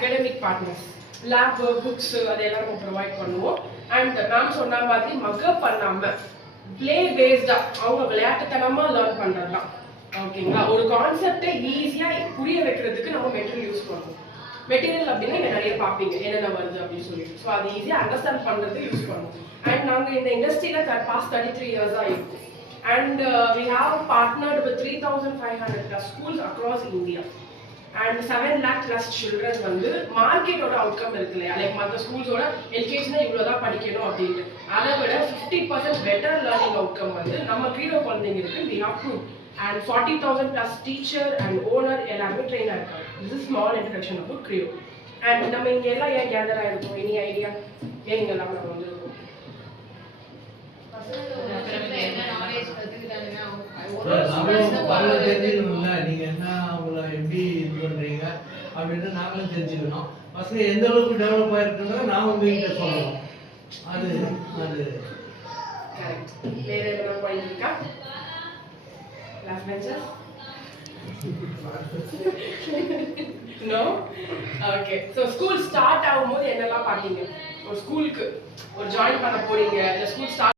Academic partners, lab, books அதெல்லாம் நம்ம provide பண்ணுவோம். அண்ட் மேம் சொன்ன மாதிரி மக்கப் பண்ணாமல் பிளே பேஸ்டாக அவங்க விளையாட்டுத்தனமாக லேர்ன் பண்ணுறது தான். ஓகேங்களா? ஒரு கான்செப்டை ஈஸியாக புரிய வைக்கிறதுக்கு நம்ம மெட்டீரியல் யூஸ் பண்ணுவோம். மெட்டீரியல் அப்படின்னா இங்கே நிறைய பார்ப்பீங்க என்னென்ன வருது அப்படின்னு சொல்லிட்டு. ஸோ அது ஈஸியாக அண்டர்ஸ்டாண்ட் பண்ணுறது யூஸ் பண்ணுவோம். அண்ட் நாங்கள் இந்த இண்டஸ்ட்ரியில் பாஸ்ட் 33 இயர்ஸாக இருக்கும். And we have partnered with 3,500 plus schools across India. And 7 lakh plus children வந்து மார்க்கெட்டோட அவுட்கம் இருக்கு இல்லையா, லைக் மற்ற ஸ்கூல்ஸோட எல்கேஜினா இவ்வளோதான் படிக்கணும் அப்படின்ட்டு, அதை விட 50% பெட்டர் லேர்னிங் அவுட்கம் வந்து நம்ம க்ரீடோ குழந்தைங்களுக்கு we have to. And 40,000 plus teacher and owner எல்லாருமே ட்ரெயினாக இருக்காங்க. This is small introduction about Kreedo. And நம்ம இங்கே எல்லாம் ஏன் கேதர் ஆகிருக்கோம், எனி ஐடியா ஏன் இங்கே எல்லாம் நம்ம வந்துருக்கோம்? நீங்க என்ன அவங்கள எப்படி இது பண்றீங்க அப்படின்னு நாங்களும் தெரிஞ்சுக்கணும். பசங்க எந்த அளவுக்கு டெவலப் ஆயிருக்குன்றத நான் உங்ககிட்ட சொல்லணும். அது அது கரெக்ட். வேற எதனா பாயிண்ட் இருக்கா? Last benches? No. Okay. So school start ஆகும்போது என்னெல்லாம் பார்த்தீங்க? ஒரு ஸ்கூலுக்கு ஒரு ஜாயின் பண்ண போறீங்க, இல்லை ஸ்கூல் ஸ்டார்ட்